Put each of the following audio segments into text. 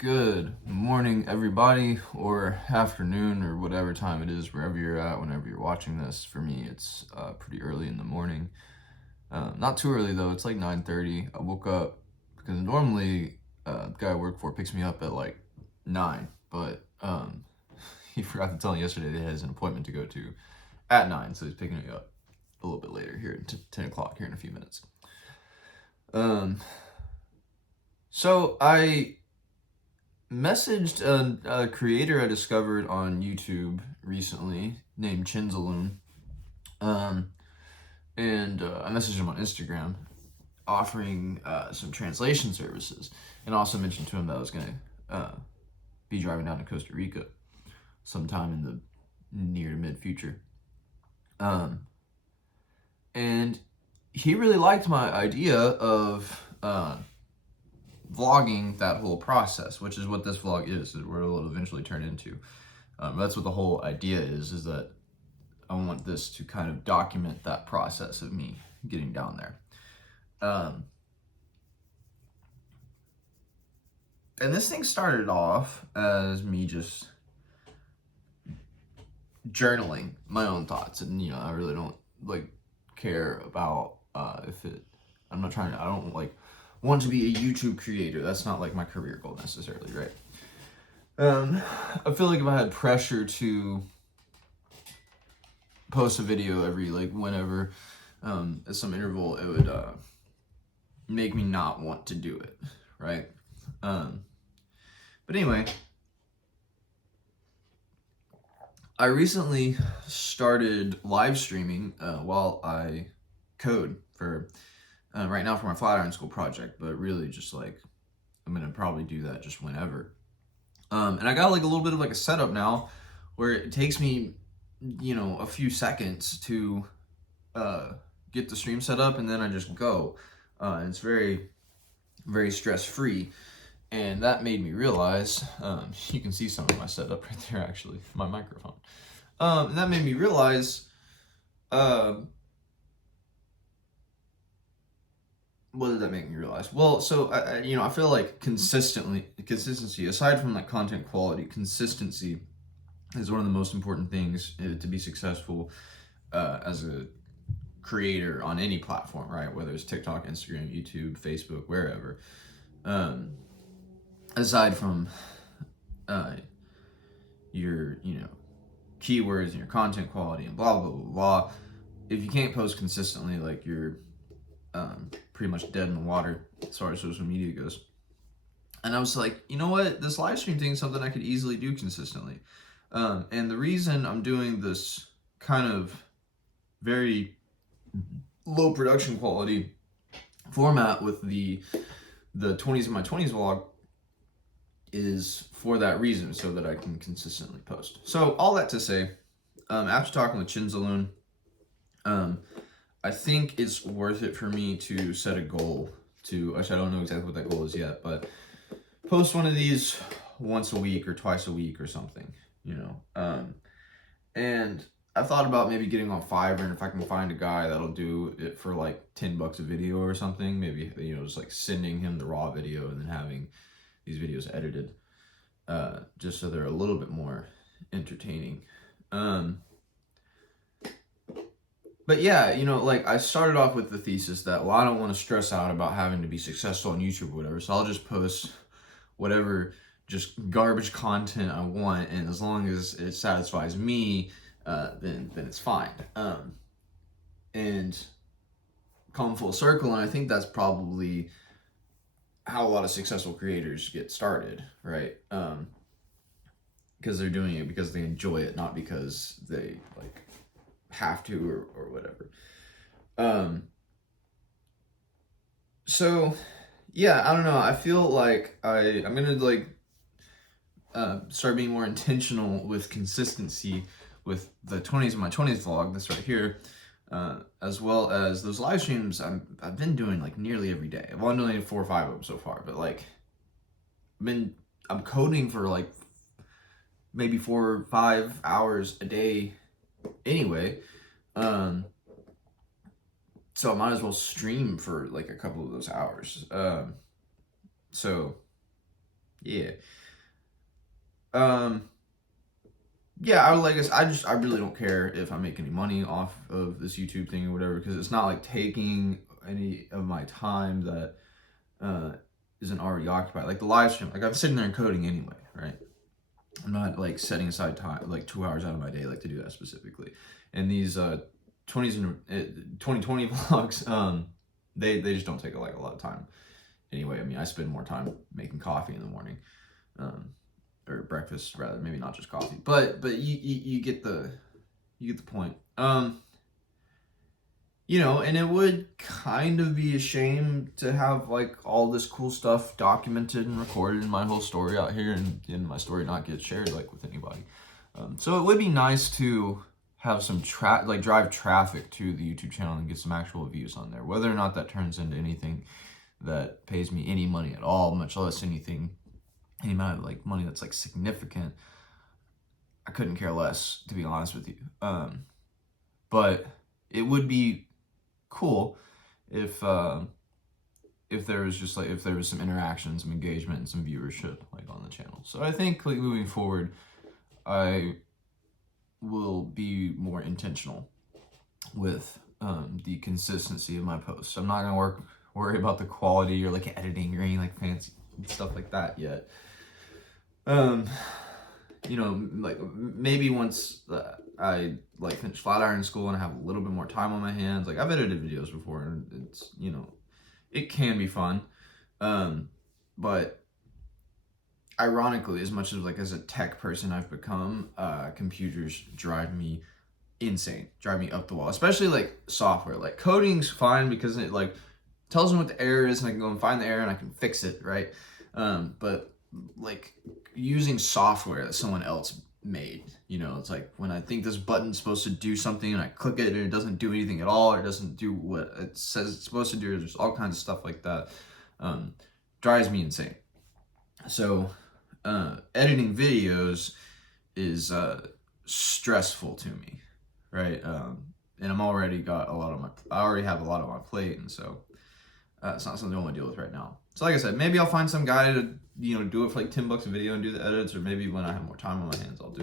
Good morning, everybody, or afternoon, or whatever time it is, wherever you're at, whenever you're watching this. For me, it's pretty early in the morning. Not too early, though. It's like 9:30. I woke up because normally the guy I work for picks me up at like 9, but he forgot to tell me yesterday that he has an appointment to go to at 9, so he's picking me up a little bit later here, 10 o'clock here in a few minutes. So I messaged a creator I discovered on YouTube recently named Chinzaloon. And I messaged him on Instagram offering some translation services, and also mentioned to him that I was going to be driving down to Costa Rica sometime in the near to mid future. And he really liked my idea of vlogging that whole process, which is what this vlog is what it'll eventually turn into. That's what the whole idea is that I want this to kind of document that process of me getting down there. And this thing started off as me just journaling my own thoughts, and I really don't care about I don't want to be a YouTube creator. That's not like my career goal necessarily, right? I feel like if I had pressure to post a video every whenever at some interval, it would make me not want to do it, right? But anyway, I recently started live streaming while I code for right now for my Flatiron School project, but really just I'm gonna probably do that just whenever. And I got a little bit of a setup now where it takes me a few seconds to get the stream set up, and then I just go. And it's very, very stress-free. And that made me realize, you can see some of my setup right there, actually, my microphone. And that made me realize, what did that make me realize? Well, so, I feel like consistency, aside from content quality, consistency is one of the most important things to be successful as a creator on any platform, right? Whether it's TikTok, Instagram, YouTube, Facebook, wherever. Aside from your keywords and your content quality and blah blah blah blah, if you can't post consistently, you're pretty much dead in the water as far as social media goes. And I was like, you know what, this live stream thing is something I could easily do consistently. And the reason I'm doing this kind of very low production quality format with the 20's in my 20's vlog is for that reason, so that I can consistently post. So all that to say, after talking with Chinzaloon, I think it's worth it for me to set a goal to, actually I don't know exactly what that goal is yet, but post one of these once a week or twice a week or something, and I thought about maybe getting on Fiverr, and if I can find a guy that'll do it for $10 a video or something, maybe, just sending him the raw video and then having these videos edited, just so they're a little bit more entertaining. But yeah, I started off with the thesis that, well, I don't want to stress out about having to be successful on YouTube or whatever, so I'll just post whatever just garbage content I want, and as long as it satisfies me, then it's fine. And come full circle, and I think that's probably how a lot of successful creators get started, right? Because they're doing it because they enjoy it, not because they have to or whatever. So yeah, I don't know. I feel like I'm gonna start being more intentional with consistency with the 20's in my 20's vlog, this right here, as well as those live streams I've been doing nearly every day. I've only done 4 or 5 of them so far, but I'm coding for maybe 4 or 5 hours a day anyway. So I might as well stream for a couple of those hours. So Yeah. Um, yeah, I would like us. I really don't care if I make any money off of this YouTube thing or whatever, because it's not like taking any of my time that uh, isn't already occupied. Like the live stream, like I'm sitting there and coding anyway, right? I'm not like setting aside time, like 2 hours out of my day, like to do that specifically. And these 20s and 2020 vlogs, they just don't take like a lot of time. Anyway, I mean, I spend more time making coffee in the morning, um, or breakfast rather, maybe not just coffee. But you get the point. You know, and it would kind of be a shame to have like all this cool stuff documented and recorded in my whole story out here, and in my story not get shared like with anybody. So it would be nice to have some drive traffic to the YouTube channel and get some actual views on there. Whether or not that turns into anything that pays me any money at all, much less any amount of like money that's like significant, I couldn't care less, to be honest with you. But it would be cool if there was just like if there was some interaction, some engagement, and some viewership like on the channel. So I think like moving forward, I will be more intentional with the consistency of my posts. I'm not gonna worry about the quality or like editing or any like fancy stuff like that yet. You know, like maybe once I like finish Flatiron school and I have a little bit more time on my hands. Like I've edited videos before, and it's, you know, it can be fun. But ironically, as much as like as a tech person I've become, computers drive me insane, drive me up the wall, especially like software. Like coding's fine because it like tells me what the error is and I can go and find the error and I can fix it, right? But like using software that someone else made, you know, it's like when I think this button's supposed to do something and I click it and it doesn't do anything at all, or it doesn't do what it says it's supposed to do. There's all kinds of stuff like that. Drives me insane. So editing videos is stressful to me, right? And I already have a lot on my plate, and so it's not something I want to deal with right now. So like I said, maybe I'll find some guy to, you know, do it for like $10 a video and do the edits, or maybe when I have more time on my hands, I'll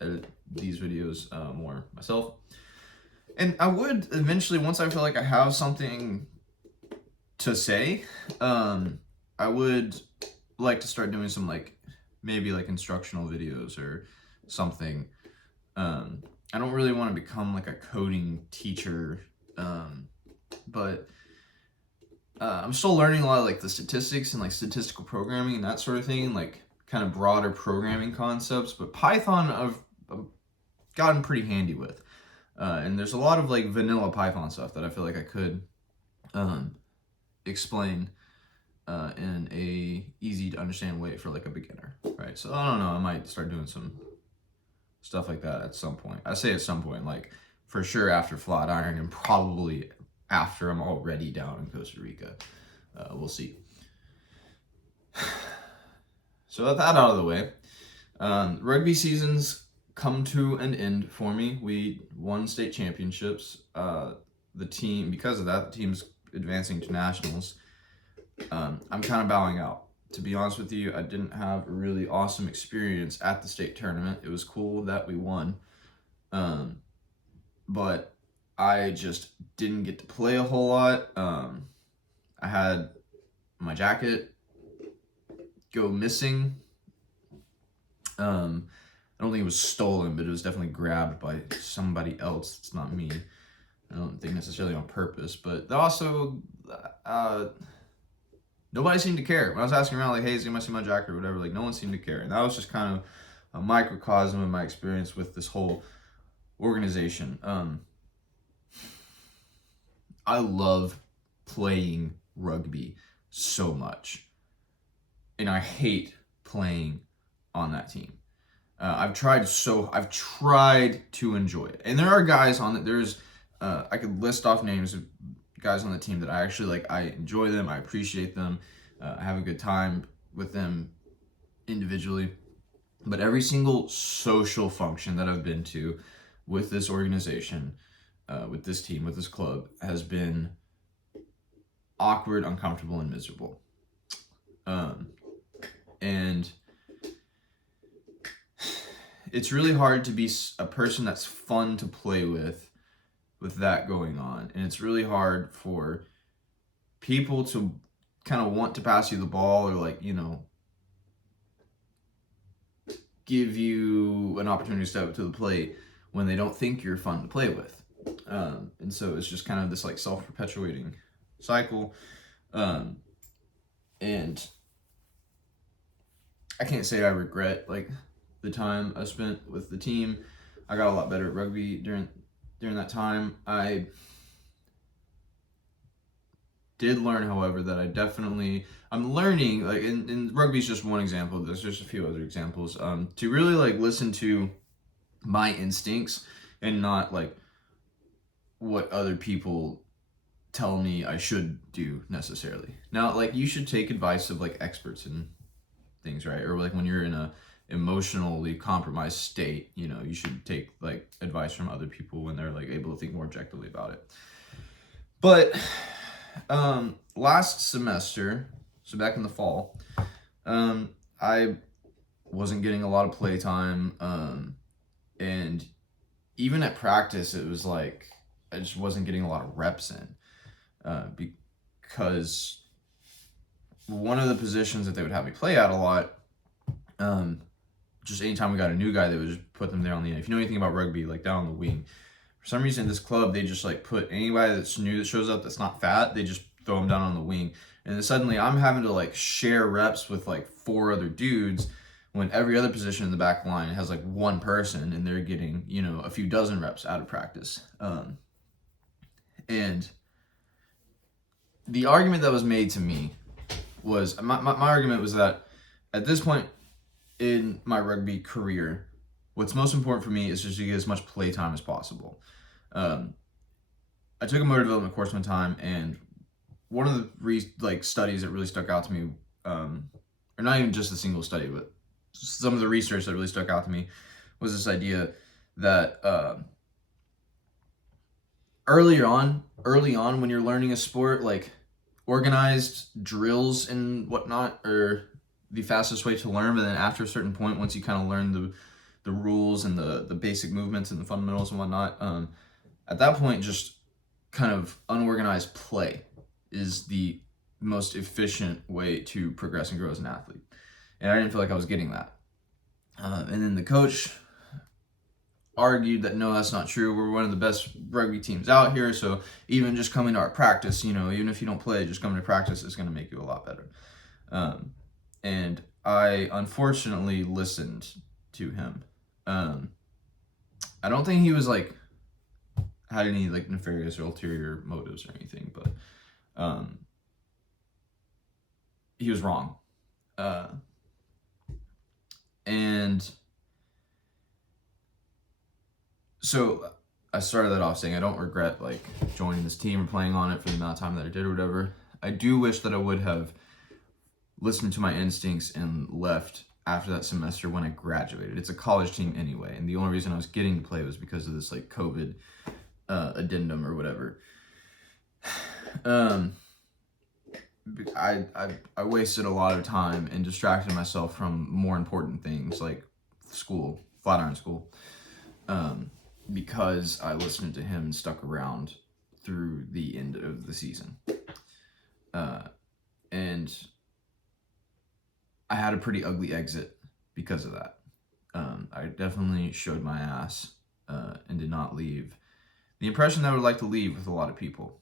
edit these videos more myself. And I would eventually, once I feel like I have something to say, I would like to start doing some like maybe like instructional videos or something. I don't really want to become like a coding teacher, but I'm still learning a lot of like the statistics and like statistical programming and that sort of thing, like kind of broader programming concepts. But Python I've gotten pretty handy with, and there's a lot of like vanilla Python stuff that I feel like I could explain in a easy to understand way for like a beginner, right? So I don't know, I might start doing some stuff like that at some point. I say at some point, like for sure after Flatiron, and probably after I'm already down in Costa Rica. We'll see. So with that out of the way, rugby season's come to an end for me. We won state championships. The team, because of that, the team's advancing to nationals. I'm kind of bowing out. To be honest with you, I didn't have a really awesome experience at the state tournament. It was cool that we won, but I just didn't get to play a whole lot. I had my jacket go missing. I don't think it was stolen, but it was definitely grabbed by somebody else. It's not me. I don't think necessarily on purpose, but also nobody seemed to care. When I was asking around, like, hey, is anybody see my jacket or whatever, like, no one seemed to care. And that was just kind of a microcosm of my experience with this whole organization. I love playing rugby so much, and I hate playing on that team. I've tried to enjoy it, and there are guys on it. There's I could list off names of guys on the team that I actually like. I enjoy them. I appreciate them. I have a good time with them individually. But every single social function that I've been to with this organization, with this team, with this club, has been awkward, uncomfortable, and miserable. And it's really hard to be a person that's fun to play with that going on. And it's really hard for people to kind of want to pass you the ball, or like, you know, give you an opportunity to step up to the plate when they don't think you're fun to play with. And so it's just kind of this like self-perpetuating cycle. And I can't say I regret like the time I spent with the team. I got a lot better at rugby during that time. I did learn, however, that I'm learning, like, and rugby is just one example. There's just a few other examples, to really like listen to my instincts and not like what other people tell me I should do necessarily. Now, like, you should take advice of like experts and things, right? Or like when you're in a emotionally compromised state, you know, you should take like advice from other people when they're like able to think more objectively about it. But last semester, so back in the fall, I wasn't getting a lot of play time, and even at practice, it was like I just wasn't getting a lot of reps in, because one of the positions that they would have me play at a lot, just anytime we got a new guy, they would just put them there on the end. If you know anything about rugby, like down on the wing. For some reason, this club, they just like put anybody that's new that shows up that's not fat, they just throw them down on the wing. And then suddenly I'm having to like share reps with like 4 other dudes when every other position in the back line has like one person and they're getting, you know, a few dozen reps out of practice. And the argument that was made to me was, my argument was that at this point in my rugby career, what's most important for me is just to get as much play time as possible. I took a motor development course one time, and one of the studies that really stuck out to me, or not even just a single study, but some of the research that really stuck out to me, was this idea that early on when you're learning a sport, like organized drills and whatnot are the fastest way to learn. But then after a certain point, once you kind of learn the rules and the basic movements and the fundamentals and whatnot, at that point, just kind of unorganized play is the most efficient way to progress and grow as an athlete. And I didn't feel like I was getting that. And then the coach argued that no, that's not true. We're one of the best rugby teams out here. So even just coming to our practice, you know, even if you don't play, just coming to practice is going to make you a lot better. And I unfortunately listened to him. I don't think he was like had any like nefarious or ulterior motives or anything, but he was wrong. And so I started that off saying I don't regret like joining this team or playing on it for the amount of time that I did or whatever. I do wish that I would have listened to my instincts and left after that semester when I graduated. It's a college team anyway, and the only reason I was getting to play was because of this like COVID addendum or whatever. I wasted a lot of time and distracted myself from more important things like school, Flatiron School, because I listened to him and stuck around through the end of the season. And I had a pretty ugly exit because of that. I definitely showed my ass and did not leave the impression that I would like to leave with a lot of people.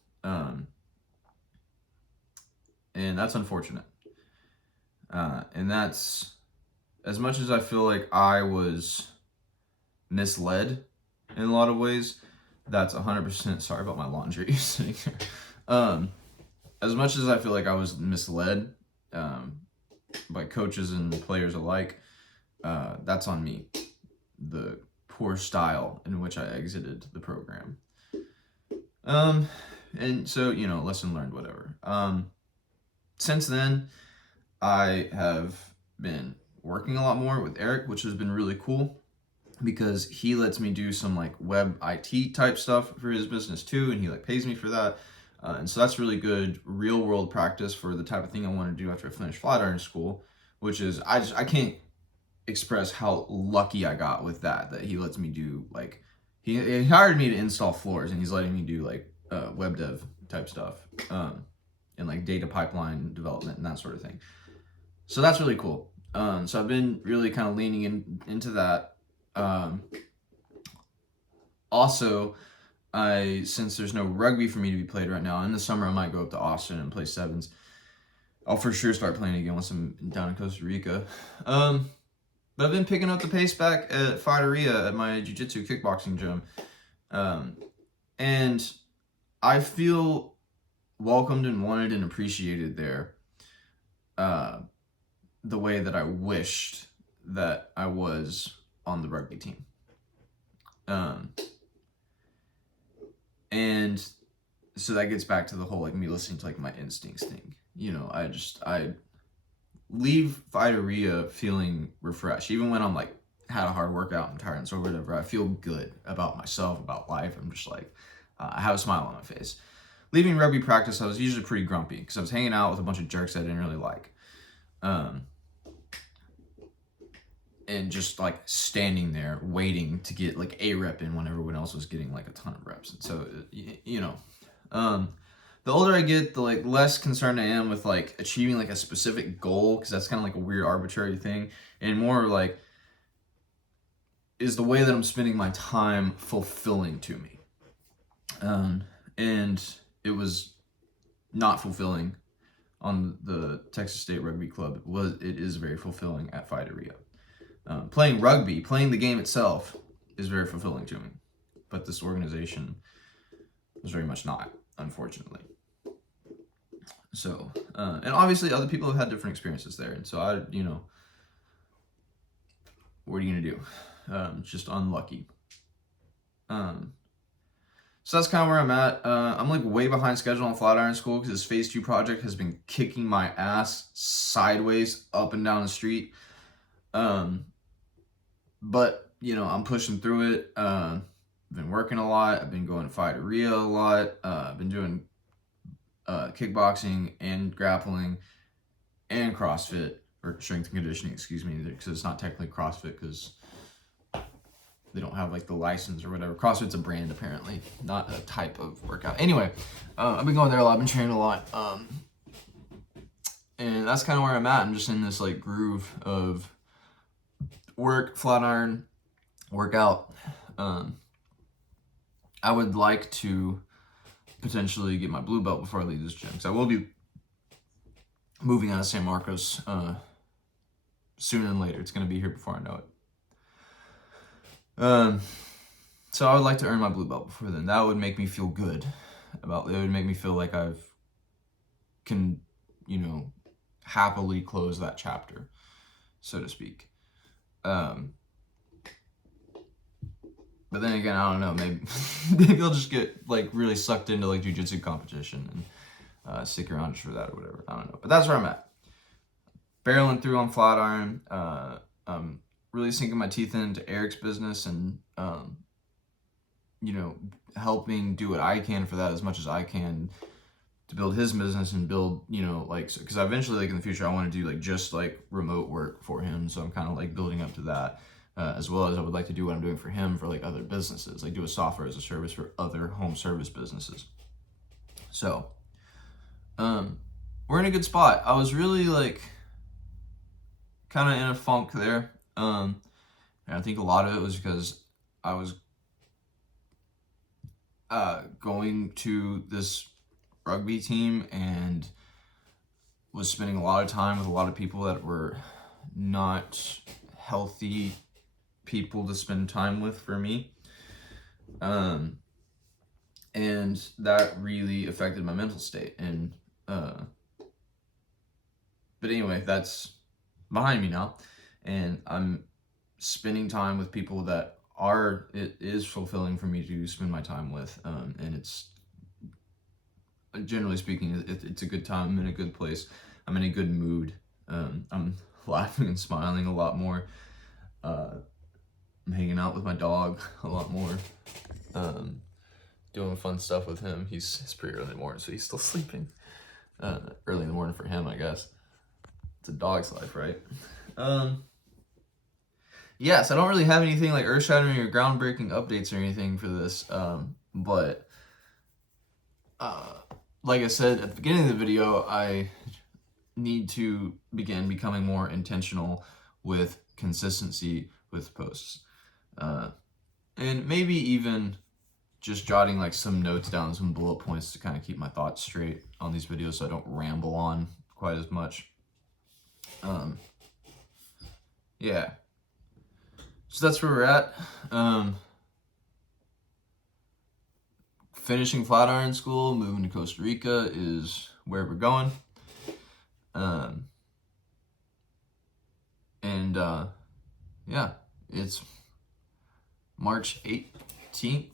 And that's unfortunate. And that's, as much as I feel like I was misled in a lot of ways, that's 100%, sorry about my laundry sitting here. As much as I feel like I was misled by coaches and players alike, that's on me. The poor style in which I exited the program. And so, you know, lesson learned, whatever. Since then, I have been working a lot more with Eric, which has been really cool because he lets me do some like web IT type stuff for his business too, and he like pays me for that. And so that's really good real world practice for the type of thing I want to do after I finish Flatiron School, which is, I can't express how lucky I got with that he lets me do, like, he hired me to install floors, and he's letting me do like web dev type stuff, and like data pipeline development and that sort of thing. So that's really cool. So I've been really kind of leaning into that. Also, since there's no rugby for me to be played right now, in the summer I might go up to Austin and play sevens. I'll for sure start playing again once I'm down in Costa Rica. But I've been picking up the pace back at Fighteria at my jiu-jitsu kickboxing gym. And I feel welcomed and wanted and appreciated there the way that I wished that I was on the rugby team. And so that gets back to the whole, like, me listening to, like, my instincts thing. You know, I leave Fighteria feeling refreshed. Even when I'm, like, had a hard workout and tired and so whatever, I feel good about myself, about life. I'm just like, I have a smile on my face. Leaving rugby practice, I was usually pretty grumpy because I was hanging out with a bunch of jerks I didn't really like. And just like standing there waiting to get like a rep in when everyone else was getting like a ton of reps. And so, you know, the older I get, the like less concerned I am with like achieving like a specific goal, because that's kind of like a weird arbitrary thing, and more like, is the way that I'm spending my time fulfilling to me? And it was not fulfilling on the Texas State Rugby Club. It is very fulfilling at Fighteria. Playing rugby, playing the game itself, is very fulfilling to me, but this organization was very much not, unfortunately. So, and obviously other people have had different experiences there, and so you know, what are you gonna do? Just unlucky. So that's kind of where I'm at. I'm like way behind schedule on Flatiron School because this phase 2 project has been kicking my ass sideways up and down the street. But, you know, I'm pushing through it. I've been working a lot. I've been going to Fighteria a lot. I've been doing kickboxing and grappling and CrossFit, or strength and conditioning, excuse me, because it's not technically CrossFit because they don't have like the license or whatever. CrossFit's a brand apparently, not a type of workout. Anyway, I've been going there a lot. I've been training a lot. And that's kind of where I'm at. I'm just in this like groove of work, Flatiron, workout. I would like to potentially get my blue belt before I leave this gym, because I will be moving out of San Marcos sooner than later. It's going to be here before I know it. So I would like to earn my blue belt before then. That would make me feel good it would make me feel like can, you know, happily close that chapter, so to speak. But then again, I don't know, maybe I'll just get like really sucked into like jiu-jitsu competition and stick around just for that or whatever. I don't know, but that's where I'm at. Barreling through on Flatiron. I'm really sinking my teeth into Eric's business and you know, helping do what I can for that as much as I can to build his business and build, you know, like, because eventually, like in the future, I want to do like just like remote work for him. So I'm kind of like building up to that, as well as I would like to do what I'm doing for him for like other businesses, like do a software as a service for other home service businesses. So, we're in a good spot. I was really like kind of in a funk there. And I think a lot of it was because I was going to this rugby team and was spending a lot of time with a lot of people that were not healthy people to spend time with for me. And that really affected my mental state. And but anyway, that's behind me now, and I'm spending time with people that it is fulfilling for me to spend my time with, and it's, generally speaking, it's a good time. I'm in a good place. I'm in a good mood. I'm laughing and smiling a lot more. I'm hanging out with my dog a lot more. Doing fun stuff with him. It's pretty early in the morning, so he's still sleeping. Early in the morning for him, I guess. It's a dog's life, right? Yes, I don't really have anything like earth-shattering or groundbreaking updates or anything for this, but like I said at the beginning of the video, I need to begin becoming more intentional with consistency with posts. And maybe even just jotting like some notes down, some bullet points to kind of keep my thoughts straight on these videos so I don't ramble on quite as much. Yeah. So that's where we're at. Finishing Flatiron School, moving to Costa Rica is where we're going. Yeah, it's March 18th.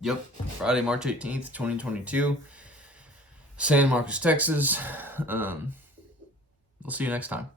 Yep, Friday, March 18th, 2022. San Marcos, Texas. We'll see you next time.